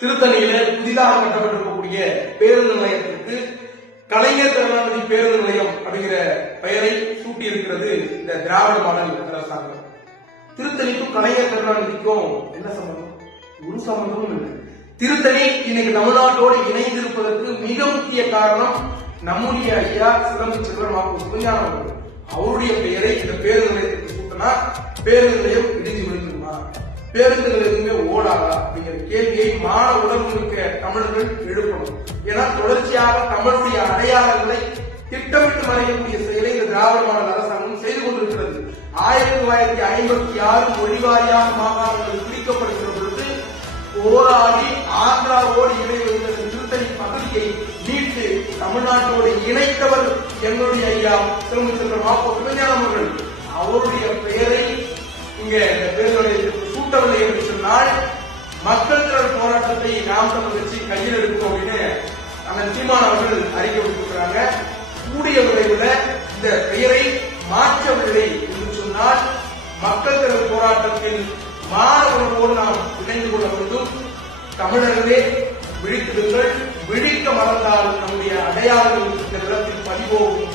திருத்தணியில புதிதாக கட்டப்பட்டிருக்கக்கூடிய பேருந்து நிலையத்திற்கு கலைஞர் கருணாநிதி பேருந்து நிலையம் அப்படிங்கிற பெயரை சூட்டி இருக்கிறது இந்த திராவிட மாடல் அரசாங்கம். திருத்தணிக்கும் கலைஞர் கருணாநிதிக்கும் என்ன சம்பந்தம்? ஒரு சம்பந்தமும் இல்லை. திருத்தணி இன்னைக்கு தமிழ்நாட்டோடு இணைந்திருப்பதற்கு மிக முக்கிய காரணம் நம்முடைய ஐயா சிலம்பு செல்வர் மாப்பு சிவஞானம் அவர்கள். அவருடைய பெயரை இந்த பேருந்து நிலையத்திற்கு சூட்டினா பேருந்து நிலையம் இடிஞ்சு விழுந்துருமா, பேருந்துகள் எதுவுமே ஓடாதா அப்படிங்கிற கேள்வியை மாண உணர்வு மிக்க தமிழர்கள் எழுப்பணும். ஏன்னா தொடர்ச்சியாக தமிழுடைய அடையாளங்களை திட்டமிட்டு மறைக்கக்கூடிய செயலை இந்த திராவிட மாடல் அரசாங்கம் செய்து கொண்டிருக்கிறது. 1956 மொழிவாரியாக மாகாணங்கள் பிரிக்கப்படுகிற பொழுது போராடி ஆந்திராவோடு இணைந்த திருத்தணி பகுதியை மீட்டு தமிழ்நாட்டோடு இணைத்தவர் எங்களுடைய ஐயா சிலம்பு செல்வர் மாப்பு சிவஞானம் அவர்கள். அவருடைய பெயரை இங்க இந்த பேருந்து சூட்டவில்லை என்று சொன்னால் மக்கள் திரள் போராட்டத்தை நாம் தமிழ் கட்சி கையில் எடுக்கும் அப்படின்னு அண்ணன் சீமான் அவர்கள் அறிக்கை விடுத்திருக்கிறாங்க. கூடிய விரைவில் இந்த பெயரை மாற்றவில்லை என்று சொன்னால் மக்கள் திரள் போராட்டத்தில் மாணவர்களோடு நாம் இணைந்து கொள்ள வேண்டும். தமிழர்களே விழித்திருங்கள், விழிக்க மறந்தால் நம்முடைய அடையாளங்கள் இந்த நிலத்தில் பதிவோகும்.